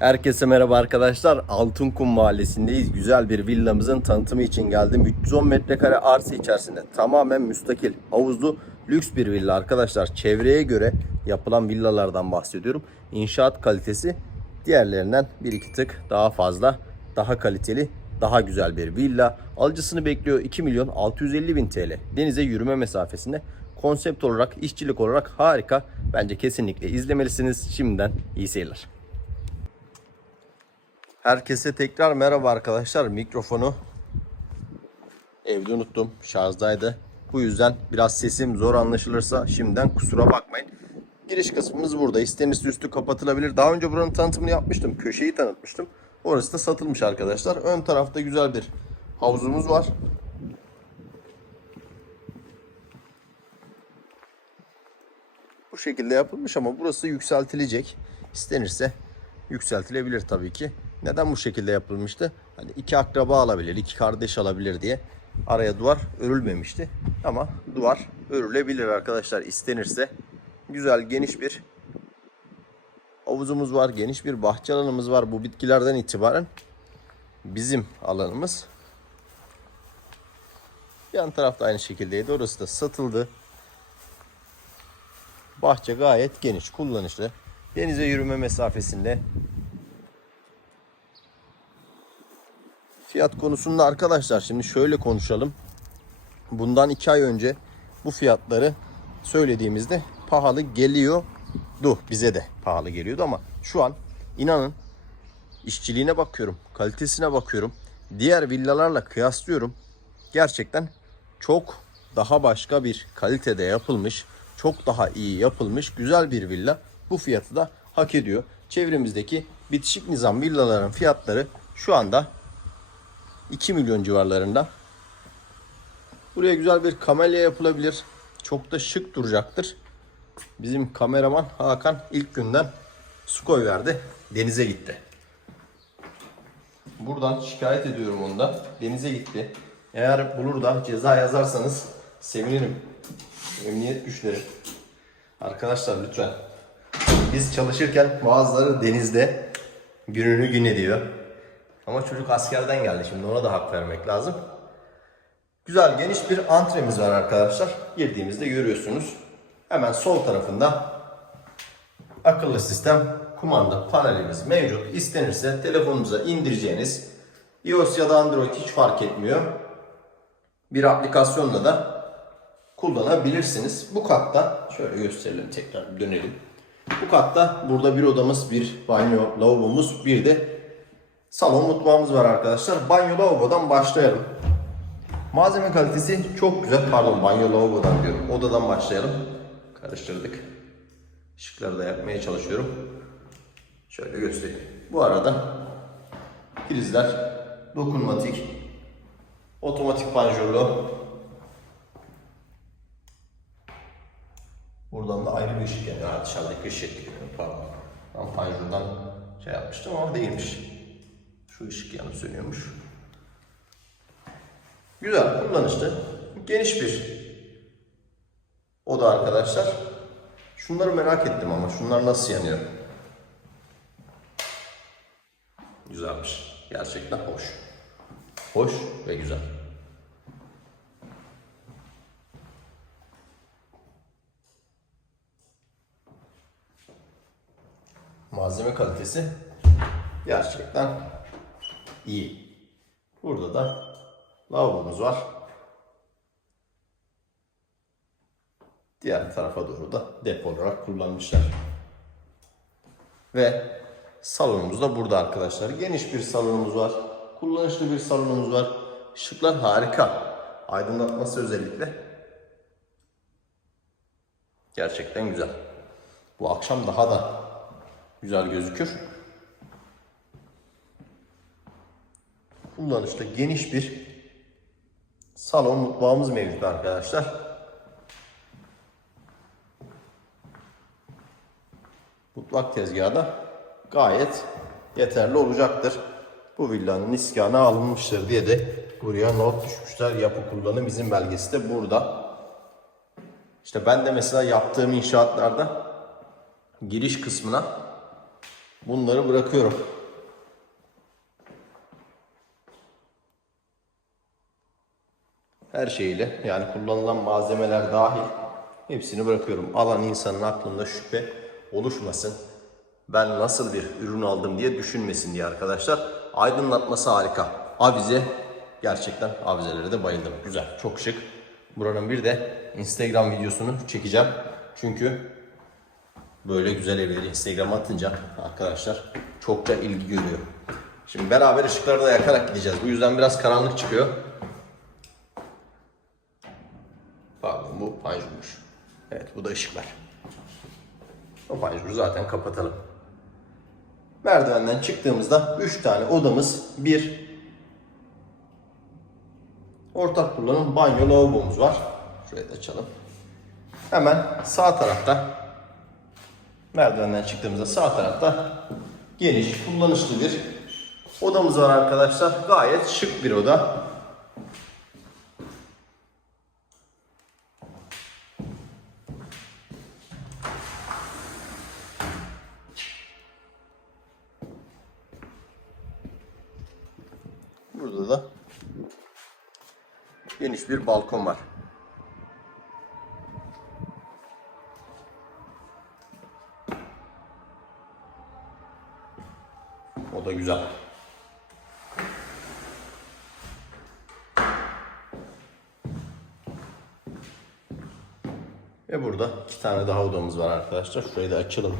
Herkese merhaba arkadaşlar. Altınkum Mahallesi'ndeyiz. Güzel bir villamızın tanıtımı için geldim. 310 metrekare arsa içerisinde tamamen müstakil, havuzlu, lüks bir villa arkadaşlar. Çevreye göre yapılan villalardan bahsediyorum. İnşaat kalitesi diğerlerinden bir iki tık daha fazla, daha kaliteli, daha güzel bir villa. Alıcısını bekliyor 2 milyon 650 bin TL. Denize yürüme mesafesinde. Konsept olarak, işçilik olarak harika. Bence kesinlikle izlemelisiniz. Şimdiden iyi seyirler. Herkese tekrar merhaba arkadaşlar. Mikrofonu evde unuttum. Şarjdaydı. Bu yüzden biraz sesim zor anlaşılırsa şimdiden kusura bakmayın. Giriş kısmımız burada. İstenirse üstü kapatılabilir. Daha önce buranın tanıtımını yapmıştım. Köşeyi tanıtmıştım. Orası da satılmış arkadaşlar. Ön tarafta güzel bir havuzumuz var. Bu şekilde yapılmış ama burası yükseltilecek. İstenirse yükseltilebilir tabii ki. Neden bu şekilde yapılmıştı? Hani iki akraba alabilir, iki kardeş alabilir diye araya duvar örülmemişti. Ama duvar örülebilir arkadaşlar istenirse. Güzel geniş bir havuzumuz var, geniş bir bahçe alanımız var. Bu bitkilerden itibaren bizim alanımız. Yan tarafta aynı şekildeydi. Orası da satıldı. Bahçe gayet geniş, kullanışlı. Denize yürüme mesafesinde. Fiyat konusunda arkadaşlar şimdi şöyle konuşalım. Bundan iki ay önce bu fiyatları söylediğimizde pahalı geliyordu. Bize de pahalı geliyordu ama şu an inanın işçiliğine bakıyorum, kalitesine bakıyorum. Diğer villalarla kıyaslıyorum. Gerçekten çok daha başka bir kalitede yapılmış, çok daha iyi yapılmış güzel bir villa. Bu fiyatı da hak ediyor. Çevremizdeki bitişik nizam villaların fiyatları şu anda 2 milyon civarlarında. Buraya güzel bir kamelya yapılabilir. Çok da şık duracaktır. Bizim kameraman Hakan ilk günden su koy verdi. Denize gitti. Buradan şikayet ediyorum onu da. Denize gitti. Eğer bulur da ceza yazarsanız sevinirim. Emniyet güçleri. Arkadaşlar lütfen. Biz çalışırken bazıları denizde gününü gün ediyor. Ama çocuk askerden geldi şimdi ona da hak vermek lazım. Güzel geniş bir antremiz var arkadaşlar. Girdiğimizde görüyorsunuz. Hemen sol tarafında akıllı sistem kumanda panelimiz mevcut. İstenirse telefonunuza indireceğiniz iOS ya da Android hiç fark etmiyor. Bir aplikasyonla da kullanabilirsiniz. Bu katta şöyle gösterelim tekrar dönelim. Bu katta burada bir odamız, bir banyo, lavabomuz, bir de salon mutfağımız var arkadaşlar. Banyo lavabodan başlayalım. Malzeme kalitesi çok güzel. Pardon banyo lavabodan diyorum. Odadan başlayalım. Karıştırdık. Işıkları da yapmaya çalışıyorum. Şöyle göstereyim. Bu arada prizler dokunmatik, otomatik panjurlu. Buradan da ayrı bir ışık. Ha, dışarıdaki ışık. Pardon. Ben panjurdan şey yapmıştım ama değilmiş. Şu ışık yanıp sönüyormuş. Güzel, kullanışlı. Geniş bir oda arkadaşlar. Şunları merak ettim ama şunlar nasıl yanıyor? Güzelmiş. Gerçekten hoş. Hoş ve güzel. Malzeme kalitesi gerçekten iyi. Burada da lavabomuz var. Diğer tarafa doğru da depo olarak kullanmışlar. Ve salonumuz da burada arkadaşlar. Geniş bir salonumuz var. Kullanışlı bir salonumuz var. Işıklar harika. Aydınlatması özellikle. Gerçekten güzel. Bu akşam daha da güzel gözükür. Kullanışlı geniş bir salon mutfağımız mevcut arkadaşlar. Mutfak tezgahı da gayet yeterli olacaktır. Bu villanın iskanı alınmıştır diye de buraya not düşmüşler. Yapı kullanım izin belgesi de burada. İşte ben de mesela yaptığım inşaatlarda giriş kısmına bunları bırakıyorum. Her şeyiyle yani kullanılan malzemeler dahil hepsini bırakıyorum. Alan insanın aklında şüphe oluşmasın. Ben nasıl bir ürün aldım diye düşünmesin diye arkadaşlar. Aydınlatması harika. Avize gerçekten avizelere de bayıldım. Güzel, çok şık. Buranın bir de Instagram videosunu çekeceğim. Çünkü böyle güzel evleri Instagram'a atınca arkadaşlar çokça ilgi görüyor. Şimdi beraber ışıkları da yakarak gideceğiz. Bu yüzden biraz karanlık çıkıyor. Panjurmuş. Evet bu da ışıklar. O panjuru zaten kapatalım. Merdivenden çıktığımızda 3 tane odamız, bir ortak kullanım banyo lavabomuz var. Şurayı da açalım. Hemen sağ tarafta merdivenden çıktığımızda sağ tarafta geniş, kullanışlı bir odamız var arkadaşlar. Gayet şık bir oda. Geniş bir balkon var. O da güzel. Ve burada iki tane daha odamız var arkadaşlar. Şurayı da açalım.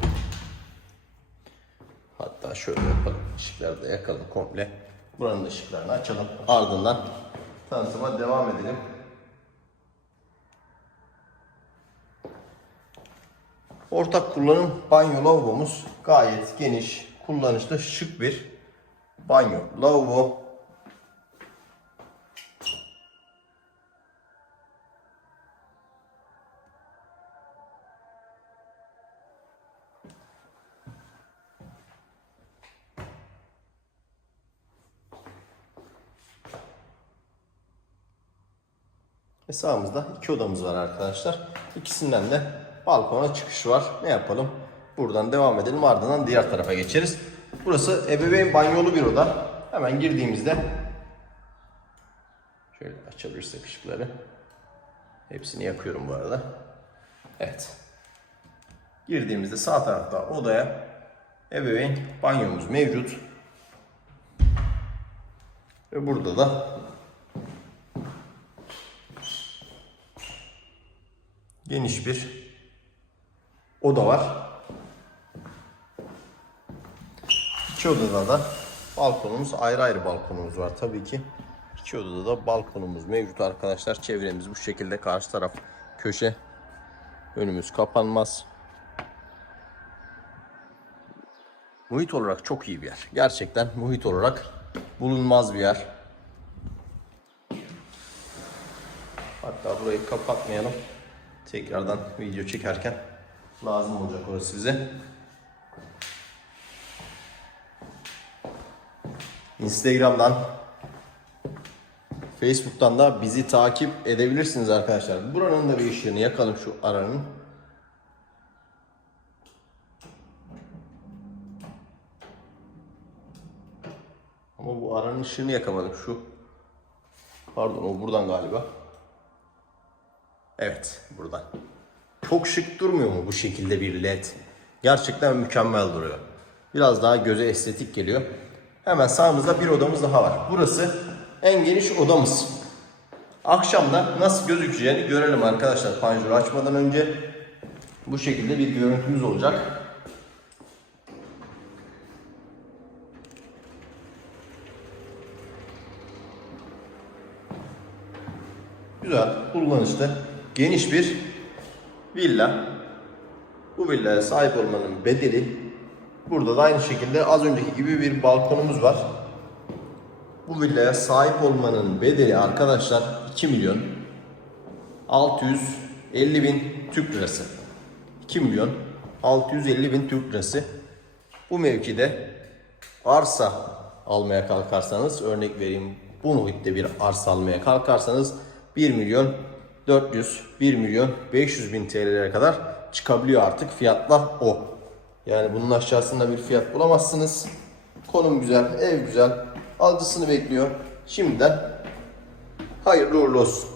Hatta şöyle yapalım. Işıkları da yakalım komple. Buranın ışıklarını açalım. Ardından tanıtıma devam edelim. Ortak kullanım banyo lavabomuz gayet geniş, kullanışlı, şık bir banyo lavabo. Ve sağımızda iki odamız var arkadaşlar. İkisinden de balkona çıkış var. Ne yapalım? Buradan devam edelim ardından diğer tarafa geçeriz. Burası ebeveyn banyolu bir oda. Hemen girdiğimizde şöyle açabilirsek ışıkları. Hepsini yakıyorum bu arada. Evet. Girdiğimizde sağ tarafta odaya ebeveyn banyomuz mevcut. Ve burada da geniş bir oda var. İki odada da balkonumuz ayrı ayrı balkonumuz var tabii ki. İki odada da balkonumuz mevcut arkadaşlar. Çevremiz bu şekilde. Karşı taraf köşe. Önümüz kapanmaz. Muhit olarak çok iyi bir yer. Gerçekten muhit olarak bulunmaz bir yer. Hatta burayı kapatmayalım. Tekrardan video çekerken lazım olacak orası size. Instagram'dan Facebook'tan da bizi takip edebilirsiniz arkadaşlar. Buranın da bir ışığını yakalım şu aranın. Ama bu aranın ışığını yakamadık şu. Pardon o buradan galiba. Evet buradan. Çok şık durmuyor mu bu şekilde bir led? Gerçekten mükemmel duruyor. Biraz daha göze estetik geliyor. Hemen sağımızda bir odamız daha var. Burası en geniş odamız. Akşamda nasıl gözükeceğini görelim arkadaşlar. Panjuru açmadan önce bu şekilde bir görüntümüz olacak. Güzel, kullanışlı, geniş bir villa. Bu villaya sahip olmanın bedeli burada da aynı şekilde az önceki gibi bir balkonumuz var. Bu villaya sahip olmanın bedeli arkadaşlar 2 milyon 650 bin Türk lirası. 2 milyon 650 bin Türk lirası. Bu mevkide arsa almaya kalkarsanız örnek vereyim bu muhitte bir arsa almaya kalkarsanız 1 milyon 400 1 milyon 500 bin TL'lere kadar çıkabiliyor artık fiyatlar o. Yani bunun aşağısında bir fiyat bulamazsınız. Konum güzel, ev güzel. Alıcısını bekliyor. Şimdiden hayırlı uğurlu olsun.